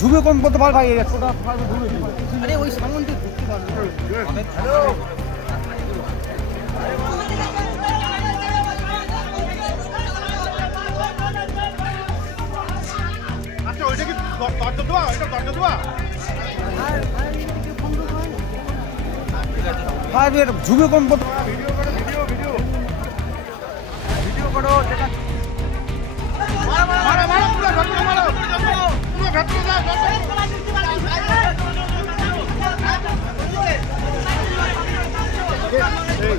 ঝুবে কোন বলতে পার ভাই 100 টাকা আরে ওই সামন দিয়ে ঢুকতে পারবে হ্যালো আচ্ছা ওইটা কি দরজা দেওয়া এটা দরজা দেওয়া ভাই ঝুবে কোন বলতে ভিডিও করো ভিডিও ভিডিও ভিডিও করো যেটা মারো মারো পুরো ভেতরে মারো পুরো ভেতরে যাও এই